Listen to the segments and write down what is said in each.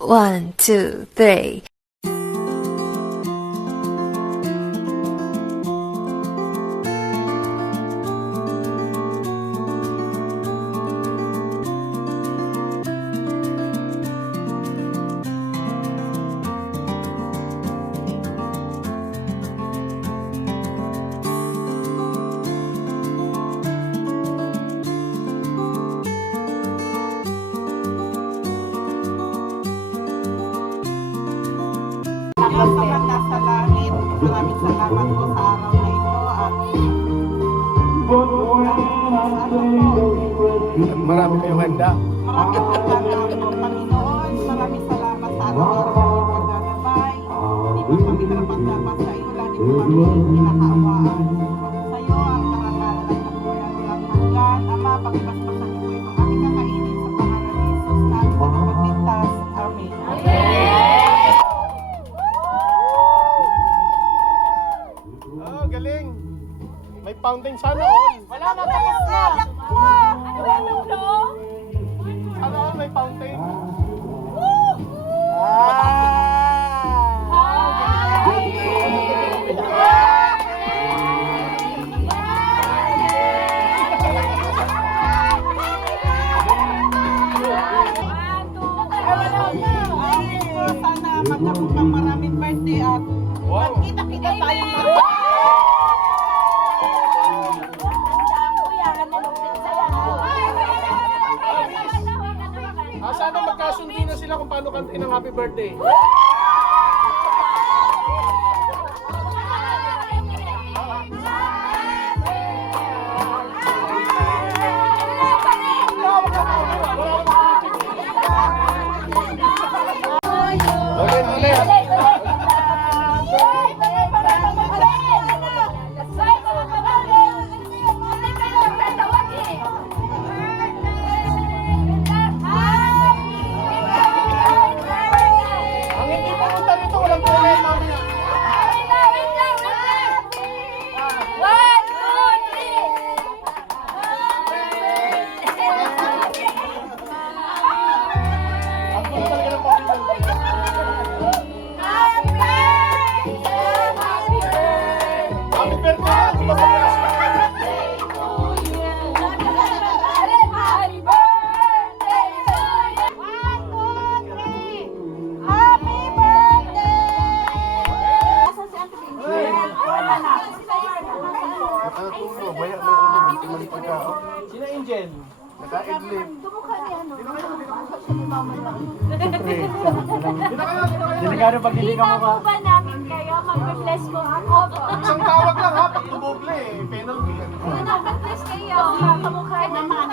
One, two, three. Diyos na nasa langit, maraming salamat po sa araw na ito at Marami kayong handa. maraming pagkakataon po, Panginoon. Maraming salamat sa araw-araw na iyong paglalabay. Hindi pa kami nakapaglaban sa iyo, lagi po kami kinakaawaan. Sa iyo ang karangalan at kapuyan walang hanggan. Ama, pakibasbasan niyo po itong aming kakainin sa pangalan ni Jesus na aming tagapagligtas. Amen. Oh, galing. May fountain sana all. Wala na, tapos na. Sana all may fountain. Sana magkaroon kang maraming birthday at magkita-kita tayo na. Sana magkasundi na sila kung paano kantiin ng happy birthday. Ulit, ulit. Ang hindi pumunta rito, walang kulay, mamaya. Ang pumunta talaga ng Panginoon. Happy birthday! Tumakas! Sino Angel? Naka-idlip. Delikado pag hindi ka maka... ba namin kayo? Mag-bless mo ako. Isang tawag lang ha, pag tumoble eh, penalty. Mag-bless kayo. Kamukha naman.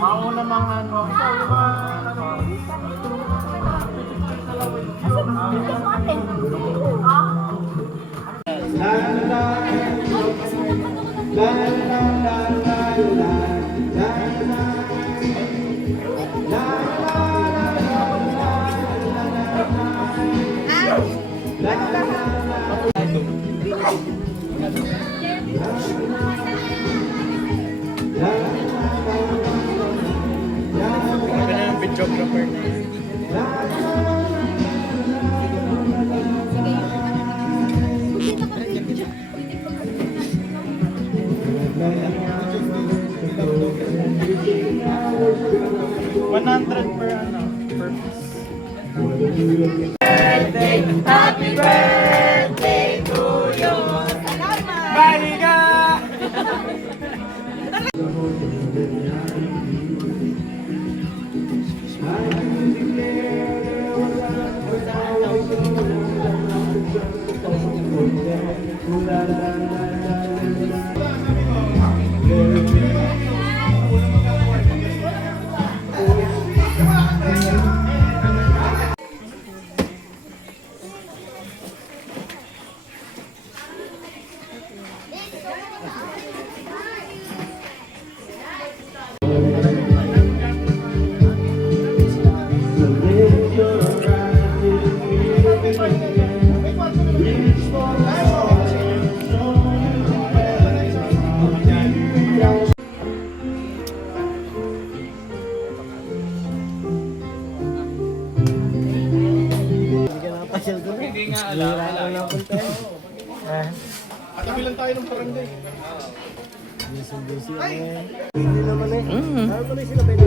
Mauna mga ano. Sabi na yung videographer na yun. $100 per ano, per piece. Happy birthday to you. Baliga! nga, wala punta. Katabi lang tayo ng barangay. Hindi naman eh. Ayaw ko na sila pwede.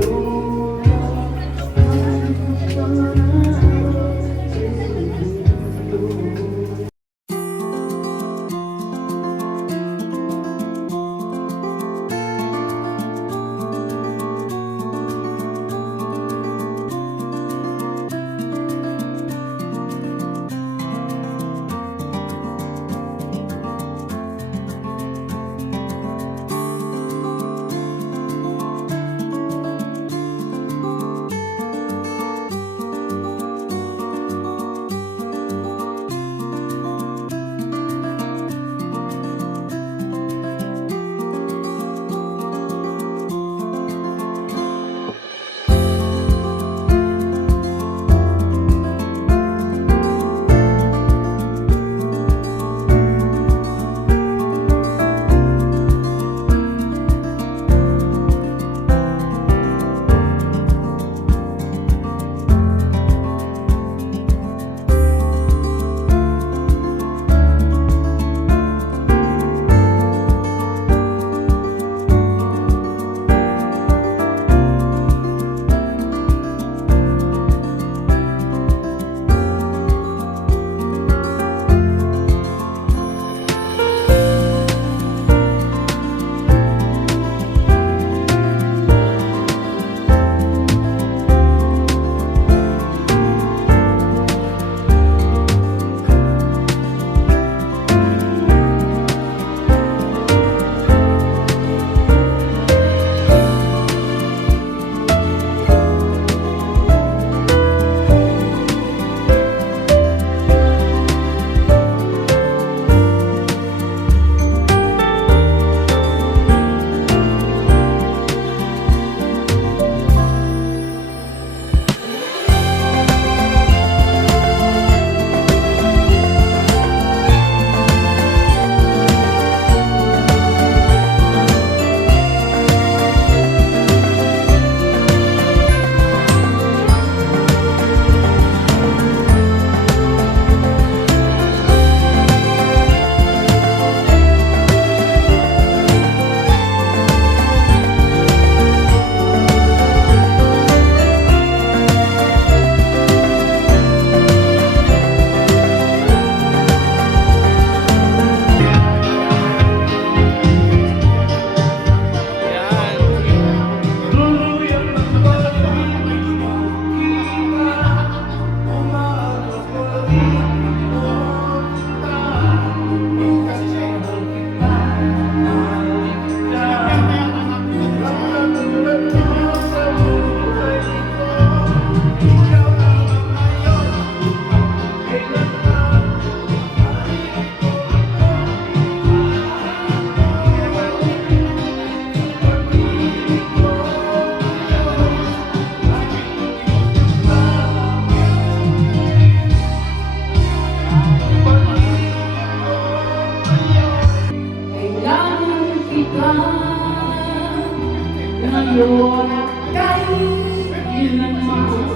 Ngayon at kailanman,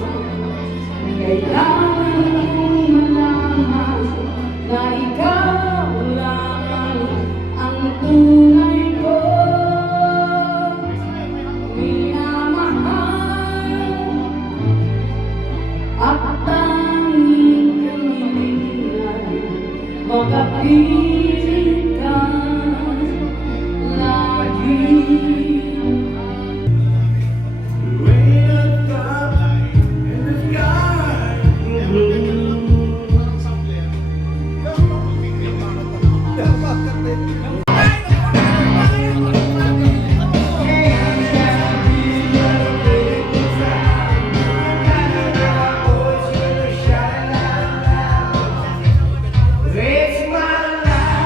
kailangan mong malaman na ikaw lang ang tunay ko minamahal at tanging kailangan makapiling ka lagi. It's my life.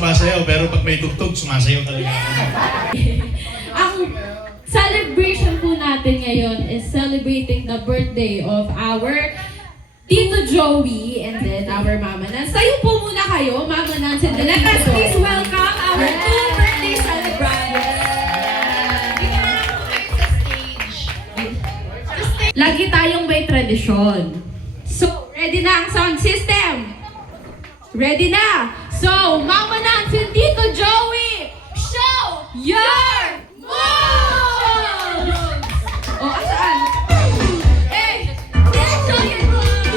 sumasayaw, pero pag may tugtog, sumasayaw talaga ako. Ang celebration po natin ngayon is celebrating the birthday of our Tito Joey and then our Mama Nance. Tayo po muna kayo, Mama Nance, and then let us please welcome our two birthday celebrants. Dito na lang po kayo sa stage. Lagi tayong may tradisyon. So, ready na ang sound system? Ready na? So, Mama Nance and Tito Joey, show your moves! O, asaan? Eh, show your moves!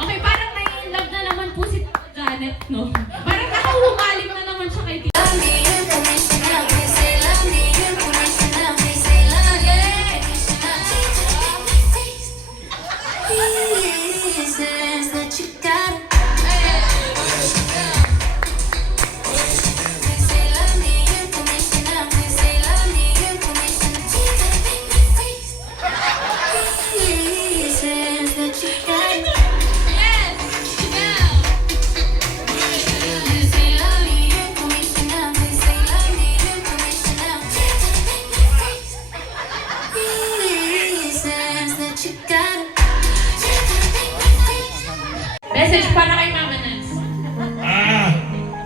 Okay, parang nai-love na naman po si Janet, no? Parang nakahumaling na naman siya kay Tito. Message para kay Mama Nance.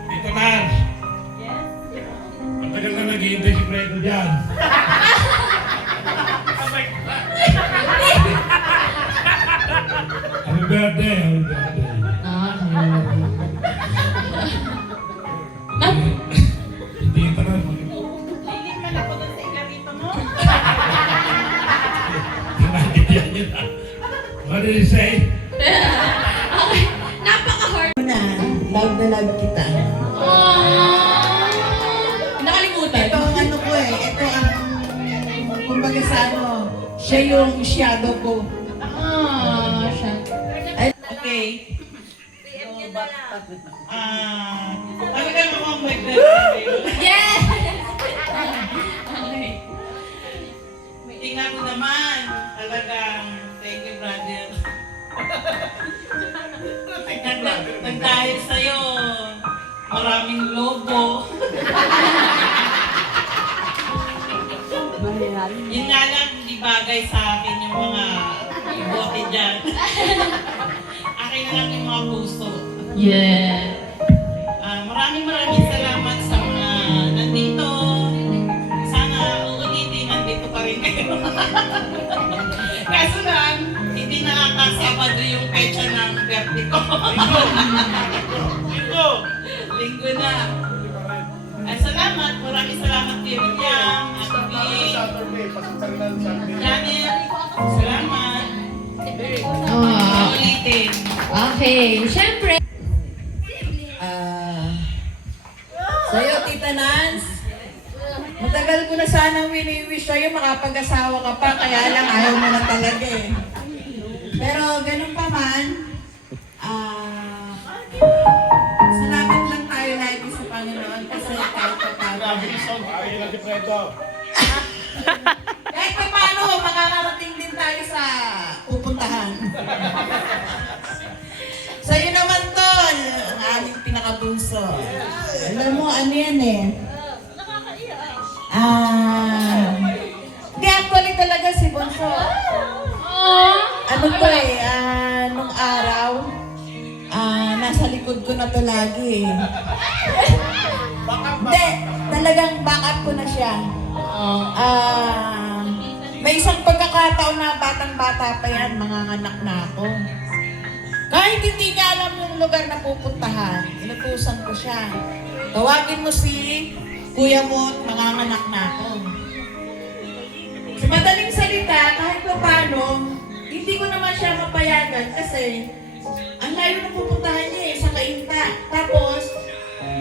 Dito na. Matagal na naghihintay si Fredo dyan. Happy birthday, happy birthday. Hindi pa na. Lilin man ako dun sa igarito mo. Kinakitiyan niya na. What did he say? Okay, napaka-hard. Love na love kita. Nakalimutan. Ito ang ano ko eh. Ito ang, kumbaga sa ano, siya yung shadow ko. Siya. Okay. Talagang ako ang may birthday. Yes! Okay. Tingnan mo naman. Talagang, thank you brother. Nagdahil sa'yo, maraming lobo. Yun nga lang, hindi bagay sa akin yung mga ibote dyan. Akin na lang yung mga puso. Yeah. Maraming salamat sa mga nandito. Sana uulitin, nandito pa rin kayo. Kaso lang, hindi nakakasabado yung pecha ng birthday ko. Linggo na. Salamat, maraming salamat kay William, Ate Bing, Saturday, pasok tayo na Saturday. Janet, salamat. Oh. Ulitin. Okay, syempre. Sa'yo, Tita Nance, matagal ko na sanang wini-wish sa'yo, makapag-asawa ka pa, kaya lang ayaw mo na talaga eh. Pero ganun pa man, salamat lang tayo lagi sa Panginoon kasi kahit pa paano. Grabe yung sound. Ayaw lang si Fredo. Kahit pa paano, makakarating din tayo sa pupuntahan. Sa'yo naman, Tol, ang aming pinakabunso. Alam mo, ano yan eh. Hindi, actually talaga si Bunso. Ano to eh, nung araw, likod ko na to lagi eh. Hindi, talagang backup ko na siya. May isang pagkakataon na batang-bata pa yan, manganganak na ako. Kahit hindi niya alam yung lugar na pupuntahan, inutusan ko siya. Tawagin mo si kuya mo at manganganak na ako. Sa madaling salita, kahit pa paano, hindi ko naman siya mapayagan kasi ang layo na pupuntahan niya sa Kainta. Tapos,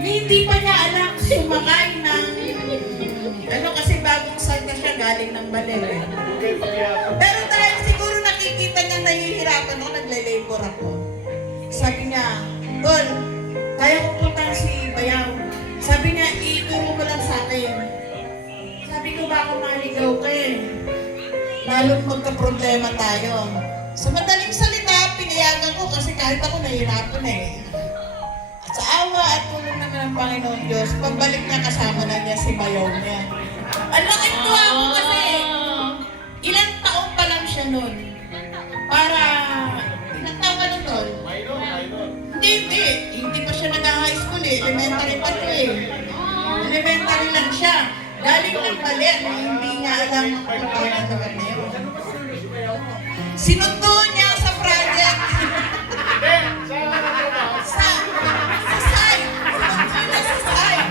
hindi pa niya alam sumakay ng kasi bagong salta siya galing ng Baler. Pero dahil siguro nakikita niya nahihirapan ako, nagle-labor ako. Sabi niya, Tol, kaya ko puntahan si Bayaw. Sabi niya, ituro mo lang sa akin. Sabi ko, baka maligaw ka eh. Lalo't magka-problema tayo. Sa madaling salita, pinayagan ko kasi kahit ako nahihirapan eh. At sa awa at tulong naman ng Panginoon Diyos, pagbalik niya kasama na niya si Bayaw niya. Ang laking tuwa ako kasi ilang taon pa lang siya nun. Para, ilang taon ka nun, Tol? Hindi pa siya nag-high school eh. Elementary pa to eh. Elementary lang siya. Galing ng Baler, hindi niya alam kung paano ang lugar na yun. Sinundo niya sa project. sa site. Sinundo niya sa site.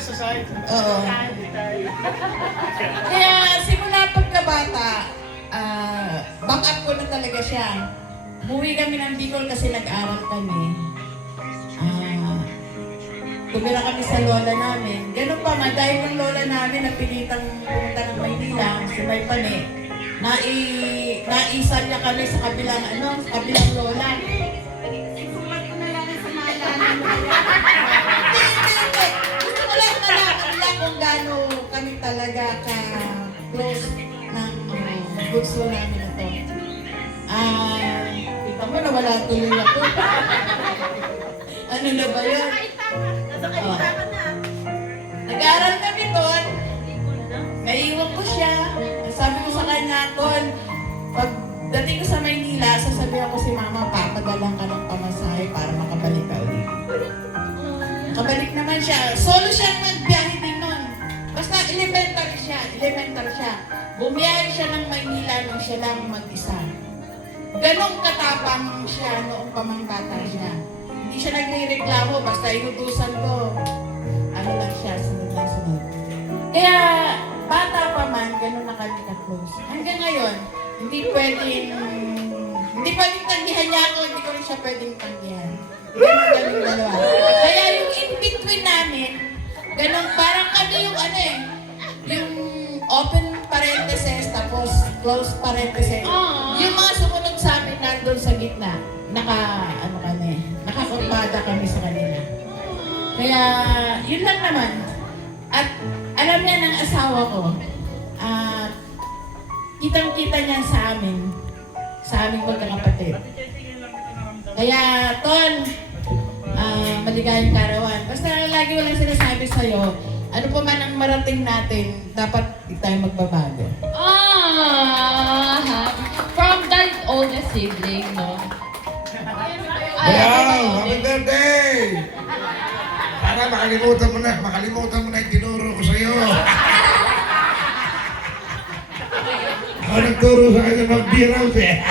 Sa side. Oo. Kaya simula pagkabata, back up ko na talaga siya. Umuwi kami ng Bicol kasi nag-aral kami. Tumira kami sa lola namin. Ganun pa man, dahil yung lola namin napilitang pumunta ng Maynila, si May Pane, naisan niya kami sa kabilang, sa kabilang lola. Isulat ko na lang sa maalala mo. Hindi. Gusto ko lang malaman nila kung gaano kami talaga ka-close ng bunso namin na to. Kita mo, nawala tuloy ako. Ano na ba yun? Oh. Nag-aaral kami doon. Naiwan ko siya. Sabi ko sa kanya, Ton, pag dating ko sa Maynila, sasabihan ko si Mama, papadalang ka ng pamasahe para makabalik ka ulit. Nakabalik naman siya. Solo siyang nagbiyahe din nun. Basta elementary siya. Bumiyahe siya ng Maynila nung siya lang mag-isa. Ganong katapang siya noong pamangbata siya. Hindi siya nagre-reklamo, basta inutusan ko. Ano lang siya, sunod. Kaya, bata pa man, gano'n na kami ka-close. Hanggang ngayon, hindi pwedeng tanggihan niya ako, hindi ko rin siya pwedeng tanggihan. Gano'n kami dalawa. Kaya yung in-between namin, gano'n parang kami yung yung open parenthesis, tapos close parenthesis. Yung mga sumunod sa amin nandun sa gitna, nakakurbada kami sa kanila. Kaya, yun lang naman. At alam niya ng asawa ko, kitang-kita niya sa aming magkakapatid. Kaya, Ton, maligayang karawan. Basta lagi walang sinasabi sa'yo, ano pa man ang marating natin, dapat di tayo magbabago. From the oldest sibling, no? Wow! Happy birthday! Para makalimutan mo na yung tinuro ko sa'yo. Ako nagturo sa kanya mag-beer out eh.